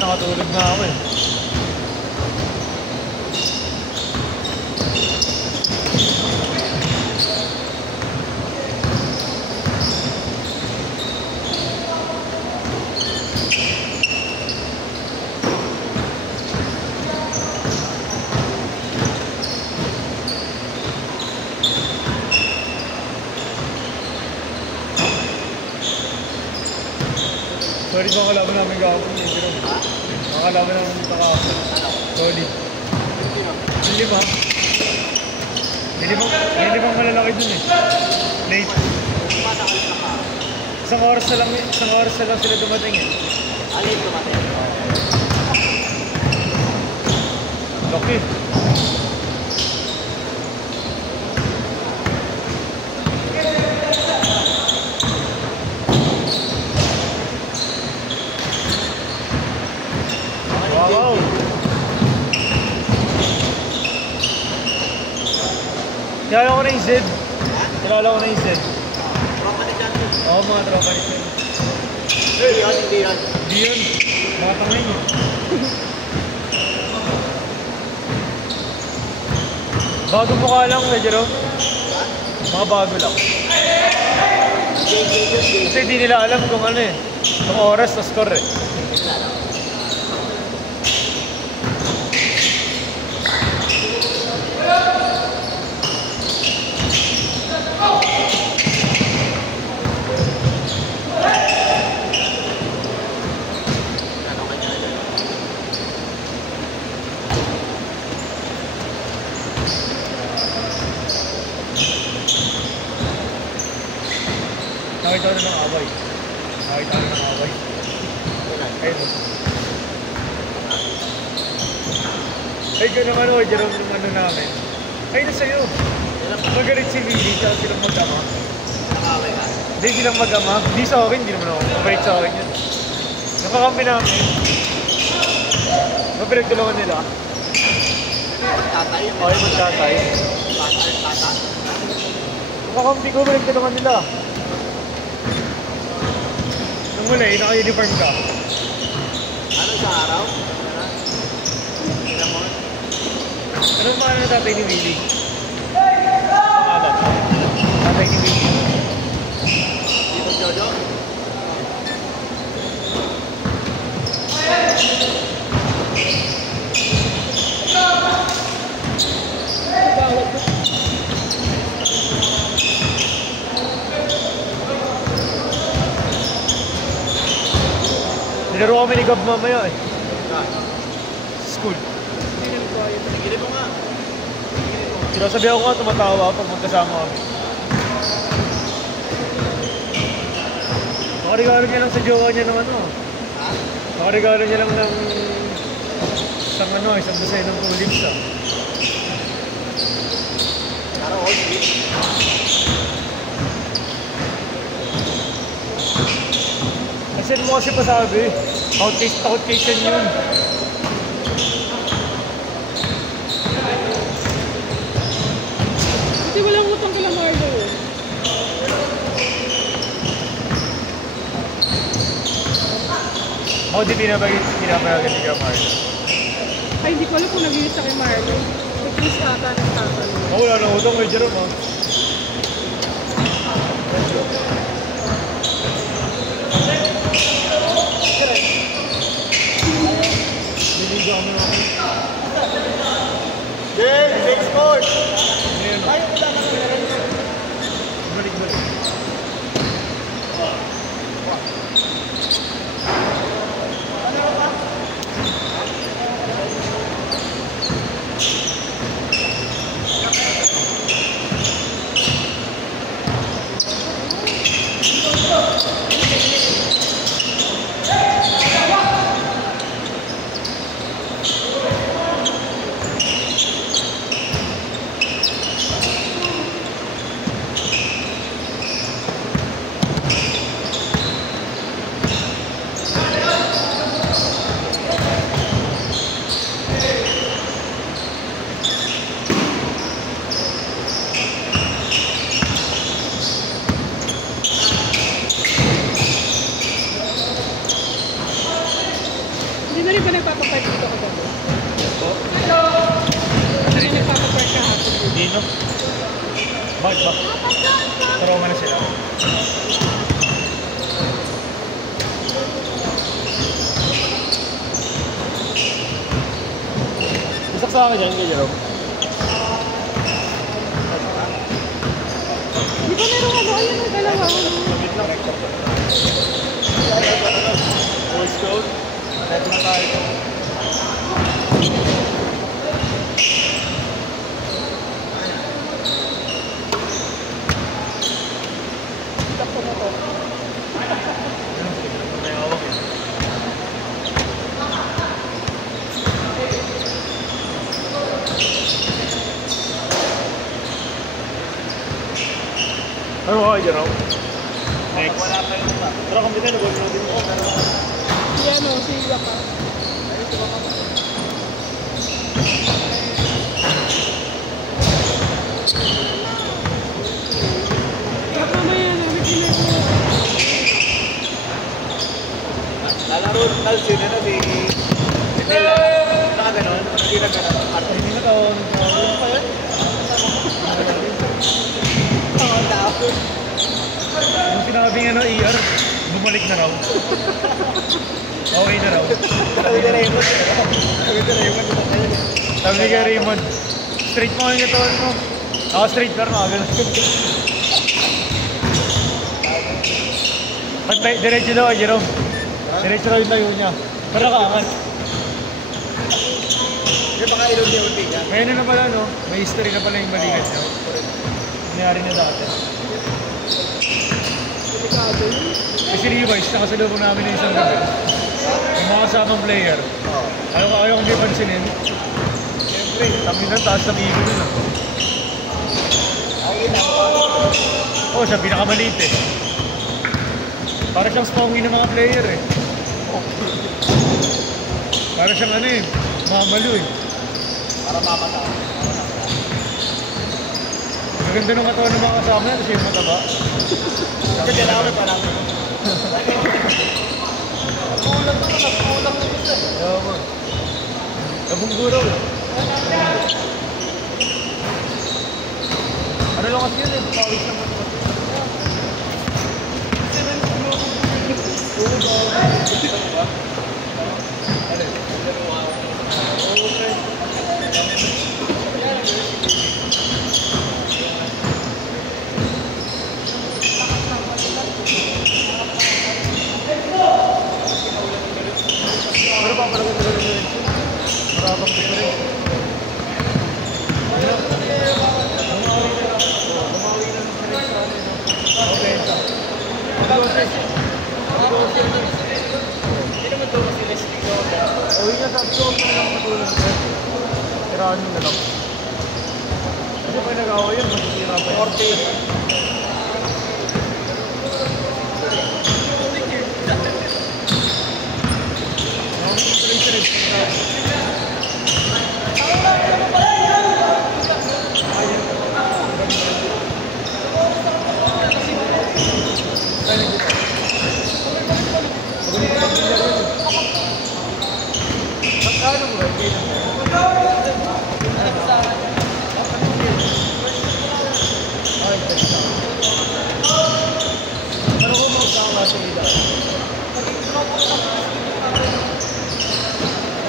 nakatulog na ako eh. Sorry ba kalaban namin kahapon eh, pero makakalaban namin dito kahapon. Solid. Yung lima. May limang malalaki dun eh. Late. Isang oras na lang sila dumating eh. Alin dumating? Laki. Wow! Kilala ko na yung Zed. Kilala ko na yung Zed. Tropa ni John yun. Oo, mga tropa ni Zed. Hindi yan. Hindi yun. Mga tangay yun. Bago mukha lang, medyo. Mga bago lang. Kasi hindi nila alam kung ano eh. Kung oras na score eh. Nakita na ng away. Ayun. Ay, gano'n ano, Jerome, yung ano namin. Ay, na sa'yo. Magalit si Willie, tsaka silang mag-ama. Nakaway ka? Hindi silang mag-ama. Hindi sa akin, hindi naman ako. Mabait sa akin yun. Nakakampi namin. Mapinagtulungan nila. Magtatay? Oo, yung magtatay. Tata? Nakakampi ko, pinagtulungan nila. Nung mula eh, naka-uniform ka. Ano sa araw? Anong pangalan ng tatay ni Willie? Pangalan. Tatay ni Willie. Dito Jojo? Nilaro kami ni Gab mamaya eh. School. Sige mo nga. Sinasabi ako nga, tumatawa pag magkasama kami. Nakaregalo niya lang sa jowa niya ng ano. Ha? Nakaregalo niya lang ng isang design ng tulips ah. Para all sweet. Kasi mo kasi pasabi, outcase yun. Kasi walang utang kila Marlo. Ako di pinapayagan ni Marlo. Ay, hindi ko alam kung nag-iis sa kay Marlo. Nag-iis ata ng tata. Ako wala nang utang kay Jerome ah. Niligo kami naman. Jay, six scores! Ngayon. Ay, wala ka na meron yun. Balik. Bakit ba? Trauma na sila. Isak sa akin yan, kay Jerome. Di ba meron ka ba? Ayun ang dalawa. Labit lang. Voice code. Net na tayo. Ano ka, Jerome? Next. Wala pa yung iba. Pero kung hindi na, nag-wag na din mo. Yan o, si Yaka. Baka mamaya na, may ginagawa. Lalaro ng sila na si Nela. Nakaganon. Hindi na ganon. Arte. Hindi na taon. Ano pa yan? Ang tao. Yung sinabing ano, ER, bumalik na raw. Okay na raw. Sabi ni Raymond. Sabi ni Raymond. Sabi ni kay Raymond, straight mo yung katawan mo. Ako straight pero nakagano. Diretso daw, Jerome. Diretso raw yung tayo niya. Pero nakaangat. Yung mga ilong niya ulti niya. May ano na pala, no? May history na pala yung balikat niya. Nangyari na dati. Delikado yun. Kasi Levi's, nakasalubong namin ng isang gabi. Yung mga kasamang player. Ayaw kong di pansinin. Siyempre, kami na taas ng ibo nun. Ang ina. Oo, siya pinakamaliit eh. Para siyang spongy ng mga player eh. Para siyang ano eh, mamalo eh. Para mamata. Maganda nung katawan ng mga kasama niya kasi yung mataba. Kasi kailangan pa namin. Kulang naman. Kulang na gusto. Ayaw mo. Nabungguraw eh. Ano lang kasi yun eh, pawis naman kasi. Pero papalagan nila rin yun. Marabang difference. Okay. Hindi naman daw kasi Leslie ko. O yun yung sabi ko, huwag mo lang matulog sir. Tirahan nyo na lang. Kasi pag nag-away yun, masisira pa yun. Magkano mo ba? Pero kung magkakawa sa ida.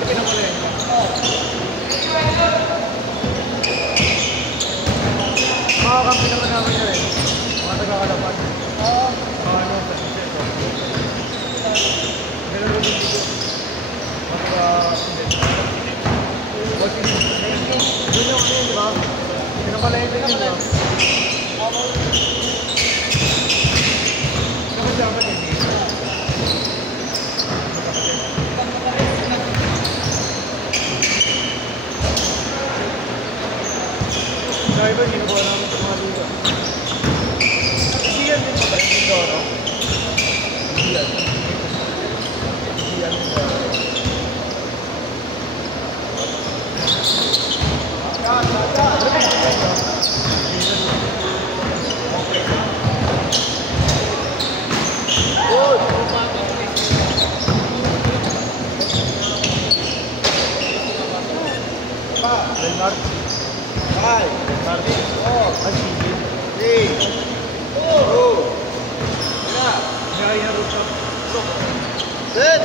Okay na pala yun. Makakampi naman namin yun eh. Mga tagakalapan. Mga ano sa t-shirt. Ganun rin dito. Doon yung ano yun, di ba? Pinapalayin din yun, di ba? Kapag dapat hindi. Kaya ba, hindi ko alam sa mga lugar. Hindi yan din ba? Hindi ko, no? Hindi yan. Hindi yan din ba? Leonard. Ay. Leonard. Oh, ay sige. Hey! Oh! Tira! Yaya rin siya. Set!